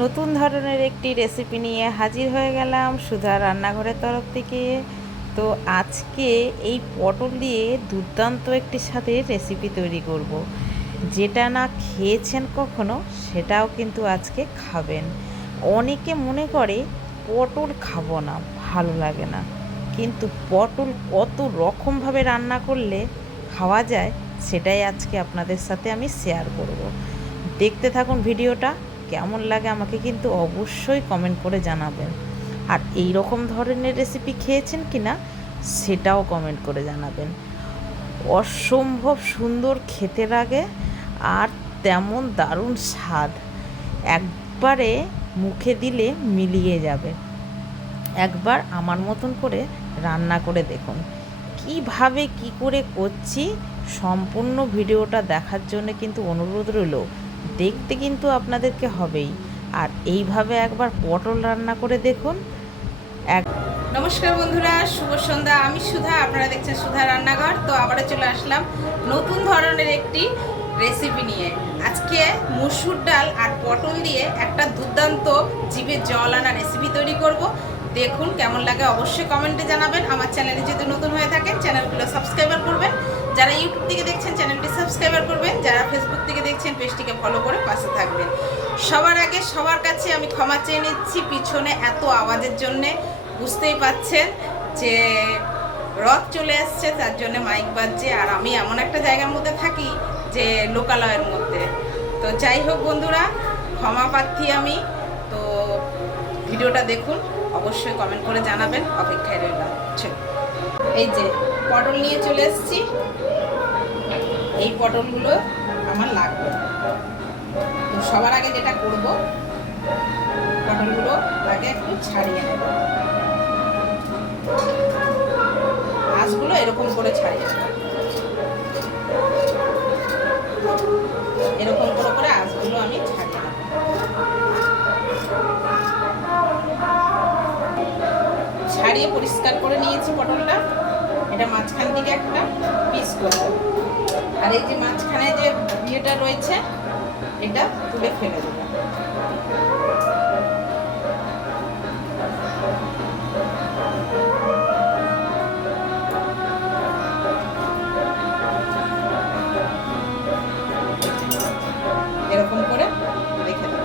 নতুন ধরনের একটি রেসিপি নিয়ে হাজির হয়ে গেলাম সুধা রান্নাঘরের তরফ থেকে। তো আজকে এই পটল দিয়ে দুর্দান্ত একটি স্বাদের রেসিপি তৈরি করব। যেটা না খেয়েছেন কখনো সেটাও কিন্তু আজকে খাবেন। অনেকে মনে করে পটল খাবো না, ভালো লাগে না, কিন্তু পটল কত রকমভাবে রান্না করলে খাওয়া যায় সেটাই আজকে আপনাদের সাথে আমি শেয়ার করব। দেখতে থাকুন ভিডিওটা। কেমন লাগে আমাকে কিন্তু অবশ্যই কমেন্ট করে জানাবেন। আর এই রকম ধরনের রেসিপি খেয়েছেন কি না সেটাও কমেন্ট করে জানাবেন। অসম্ভব সুন্দর খেতে লাগে আর তেমন দারুণ স্বাদ, একবারে মুখে দিলে মিলিয়ে যাবে। একবার আমার মতন করে রান্না করে দেখুন। কিভাবে কি করে করছি সম্পূর্ণ ভিডিওটা দেখার জন্য কিন্তু অনুরোধ রইল। দেখতে কিন্তু আপনাদেরকে হবেই। আর এইভাবে একবার পটল রান্না করে দেখুন। নমস্কার বন্ধুরা, শুভ সন্ধ্যা। আমি সুধা, আপনারা দেখছেন সুধা রান্নাঘর। তো আবারও চলে আসলাম নতুন ধরনের একটি রেসিপি নিয়ে। আজকে মসুর ডাল আর পটল দিয়ে একটা দুর্দান্ত জিভে জল আনা রেসিপি তৈরি করব। দেখুন কেমন লাগে অবশ্যই কমেন্টে জানাবেন। আমার চ্যানেলে যদি নতুন হয়ে থাকেন চ্যানেলগুলো সাবস্ক্রাইবার করবেন। যারা ইউটিউব থেকে দেখছেন চ্যানেলটি সাবস্ক্রাইবার করবেন। যারা ফেসবুক থেকে দেখছেন পেজটিকে ফলো করে পাশে থাকবেন। সবার আগে সবার কাছে আমি ক্ষমা চেয়ে নিচ্ছি পিছনে এত আওয়াজের জন্যে। বুঝতেই পাচ্ছেন যে রথ চলে আসছে, তার জন্য মাইক বাজছে। আর আমি এমন একটা জায়গার মধ্যে থাকি যে লোকালয়ের মধ্যে। তো যাই হোক বন্ধুরা, ক্ষমা প্রার্থী আমি। তো ভিডিওটা দেখুন, অবশ্যই কমেন্ট করে জানাবেন, অপেক্ষায় রইলাম। এই যে পটল নিয়ে চলে এসেছি। এই পটলগুলো আমার লাগবে। তো সবার আগে যেটা করব, পটলগুলো আগে একটু ছাড়িয়ে নেব। আঁশগুলো এরকম করে ছাড়িয়ে নেব, এরকম করে করে আঁশগুলো আমি ছাড়িয়ে নেব। ছাড়িয়ে পরিষ্কার করে নিয়েছি পটলটা। এটা মাঝখান থেকে একটা পিস করব। আর এই যে মাঝখানে যে ইয়েটা রয়েছে এটা তুলে ফেলে দেব। এরকম করে রেখে দেব।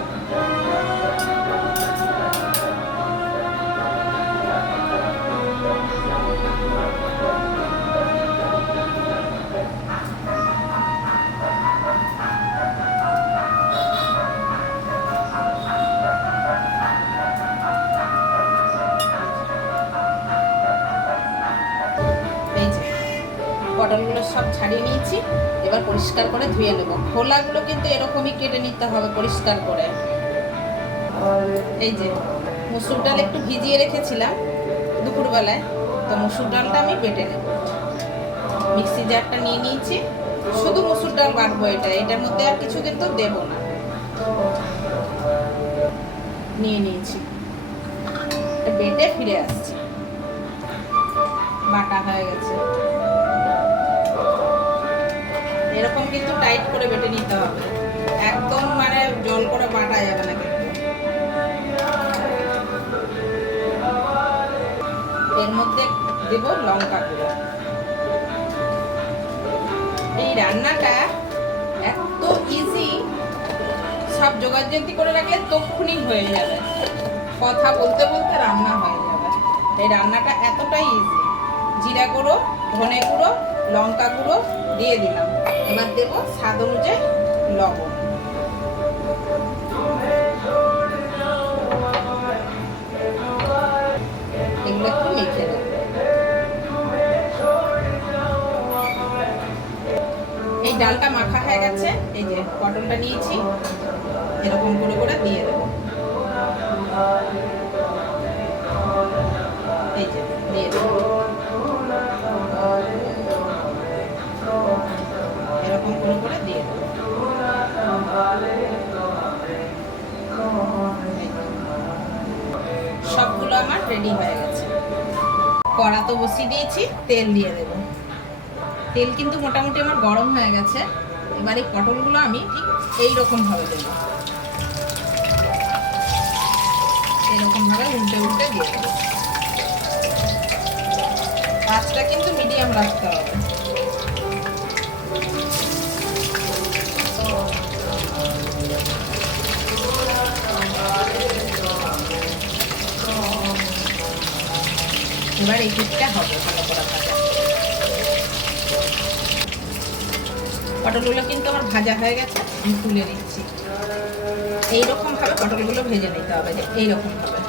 এই যে পটলগুলো সব ছাড়িয়ে নিয়েছি। এবার পরিষ্কার করে ধুয়ে নেব। খোলাগুলো কিন্তু এরকমই কেটে নিতে হবে পরিষ্কার করে। এই যে মসুর ডাল একটু ভিজিয়ে রেখেছিলাম দুপুরবেলায়, তো মসুর ডালটা আমি বেটে নেব। মিক্সি জারটা নিয়ে নিয়েছি, শুধু মসুর ডাল বাটবো। এটার মধ্যে আর কিছু কিন্তু দেব না। নিয়ে নিয়েছি, বেটে ফিরে আসছি। বাটা হয়ে গেছে। এরকম কিন্তু টাইট করে বেটে নিতে হবে, একদম মানে জল করে বাটা যাবে না কিন্তু। এর মধ্যে দেব লঙ্কা গুঁড়ো। এই রান্নাটা এত ইজি, সব জোগাড়যন্ত্রী করে রাখলে তক্ষুনি হয়ে যাবে। কথা বলতে বলতে রান্না হয়ে যাবে। এই রান্নাটা এতটাই ইজি। জিরা গুঁড়ো, ধনে গুঁড়ো, লঙ্কা গুঁড়ো দিয়ে দিলাম। এবার দেব স্বাদ অনুযায়ী লবণ। এগুলো একটু মেখে দেব। এই ডালটা মাখা হয়ে গেছে। এই যে পটলটা নিয়েছি, এরকম করে করে দিয়ে দেবো। এই যে দিয়ে দেবো, এরকম করে করে দিয়ে দেবো। সবগুলো আমার রেডি হয়ে গেছে। কড়া তো বসিয়ে দিয়েছি, তেল দিয়ে দেব। তেল কিন্তু মোটামুটি আমার গরম হয়ে গেছে। এবার এই পটলগুলো আমি ঠিক এইরকম ভাবে দেবো। উল্টে উল্টে দিয়ে দেবো। আঁচটা কিন্তু মিডিয়াম রাখতে হবে। এবার এই পিঠটা হবে ভালো করে ভাজা। পটলগুলো কিন্তু আমার ভাজা হয়ে গেছে, আমি তুলে নিচ্ছি। এইরকম ভাবে পটলগুলো ভেজে নিতে হবে, যে এইরকম ভাবে।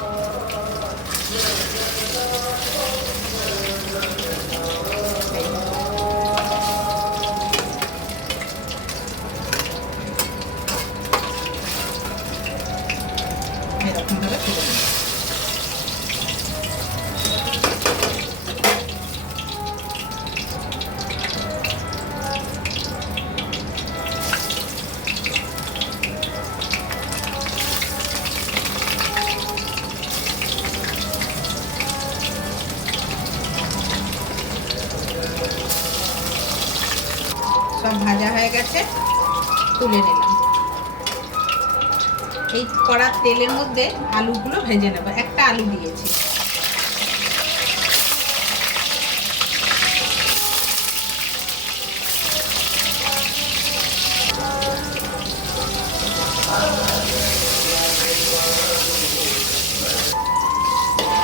এরকম ভাবে ভেজে নিতে। সব ভাজা হয়ে গেছে, তুলে নিলাম। এই কড়ার তেলের মধ্যে আলুগুলো ভেজে নেব। একটা আলু দিয়েছি।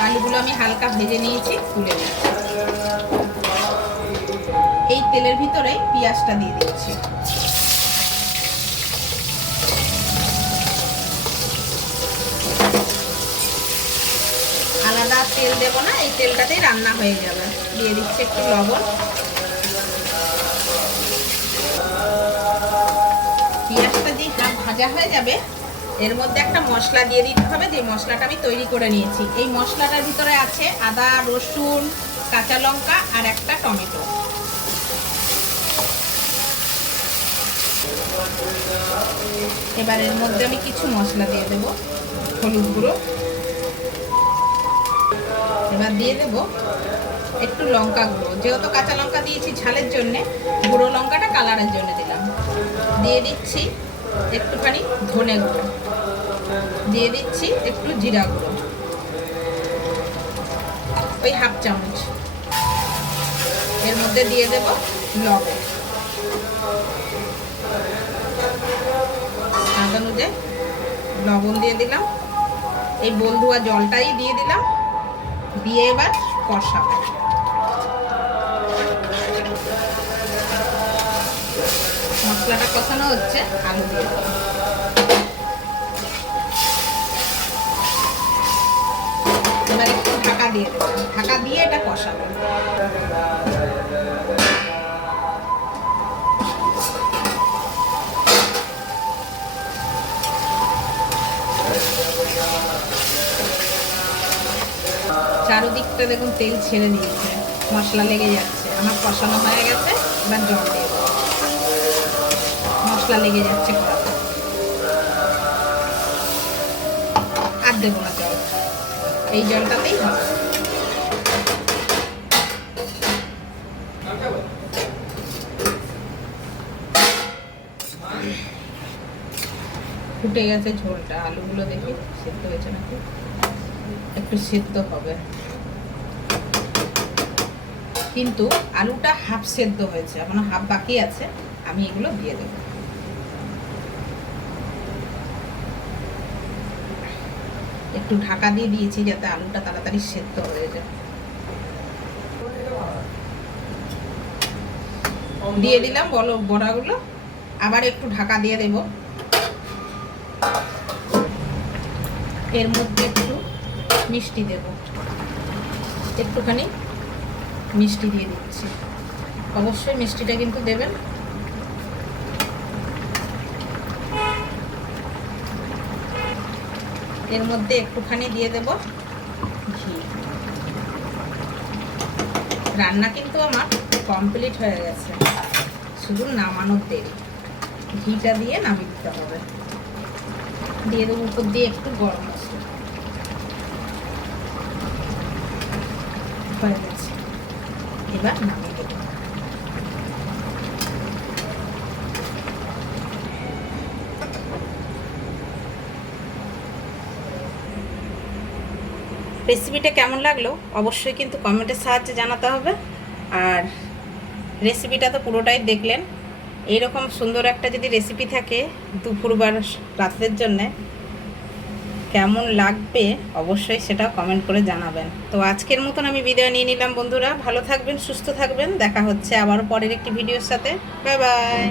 আলুগুলো আমি হালকা ভেজে নিয়েছি, তুলে নিচ্ছি। এই তেলের ভিতরে পেঁয়াজটা দিয়ে দিচ্ছি। আলাদা তেল দেবো না, এই তেলটাতেই রান্না হয়ে যাবে। দিয়ে দিচ্ছি একটু লবণ। পেঁয়াজটা যে ভাজা হয়ে যাবে, এর মধ্যে একটা মশলা দিয়ে দিতে হবে, যে মশলাটা আমি তৈরি করে নিয়েছি। এই মশলাটার ভিতরে আছে আদা, রসুন, কাঁচা লঙ্কা আর একটা টমেটো। এবার এর মধ্যে আমি কিছু মশলা দিয়ে দেব। হলুদ গুঁড়ো, এবার দিয়ে দেব একটু লঙ্কা গুঁড়ো। যেহেতু কাঁচা লঙ্কা দিয়েছি ঝালের জন্যে, গুঁড়ো লঙ্কাটা কালারের জন্য দিলাম। দিয়ে দিচ্ছি একটুখানি ধনে গুঁড়ো, দিয়ে দিচ্ছি একটু জিরা গুঁড়ো, ওই হাফ চামচ। এর মধ্যে দিয়ে দেব লবণ, স্বাদ অনুযায়ী লবণ দিয়ে দিলাম। এই বোল ধোয়া জলটাই দিয়ে দিলাম। দিয়ে এবার কষাবো। মশলাটা কষানো হচ্ছে, আলু দিয়ে দেবো। এবার একটু ঢাকা দিয়ে দেবো। ঢাকা দিয়ে এটা কষাবো। চারদিকটা দেখুন তেল ছেড়ে দিয়েছে, মশলা লেগে যাচ্ছে। আমার কষানো হয়ে গেছে, এবার জল দিয়ে দেবো। মশলা লেগে যাচ্ছে কড়াতে, আর দেবো না জল, এই জলটাতেই হবে। ফুটে গেছে ঝোলটা। আলুগুলো দেখি সেদ্ধ হয়েছে নাকি, একটু সেদ্ধ হবে। কিন্তু আলুটা হাফ সেদ্ধ হয়েছে, এখনো হাফ বাকি আছে। আমি এগুলো দিয়ে দেব। একটু ঢাকা দিয়ে দিয়েছি যাতে আলুটা তাড়াতাড়ি সেদ্ধ হয়ে যায়। দিয়ে দিলাম বড়াগুলো, আবার একটু ঢাকা দিয়ে দেব। এর মধ্যে একটু মিষ্টি দেব, একটুখানি মিষ্টি দিয়ে দিচ্ছি। অবশ্যই মিষ্টিটা কিন্তু দেবেন। এর মধ্যে একটুখানি দিয়ে দেব ঘি। রান্না কিন্তু আমার কমপ্লিট হয়ে গেছে, শুধু নামানোর দেরি। ঘিটা দিয়ে নামিয়ে দিতে হবে। দিয়ে দেবো উপর দিয়ে একটু গরম মশলা। হয়ে গেছে, এবার নামিয়ে দেবো। রেসিপিটা কেমন লাগলো অবশ্যই কিন্তু কমেন্টের সাহায্যে জানাতে হবে। আর রেসিপিটা তো পুরোটাই দেখলেন। এইরকম সুন্দর একটা যদি রেসিপি থাকে দুপুর বা রাতের জন্যে, কেমন লাগবে অবশ্যই সেটা কমেন্ট করে জানাবেন। তো আজকের মতন আমি বিদায় নিয়ে নিলাম বন্ধুরা। ভালো থাকবেন, সুস্থ থাকবেন। দেখা হচ্ছে আবারও পরের একটি ভিডিওর সাথে। Bye bye.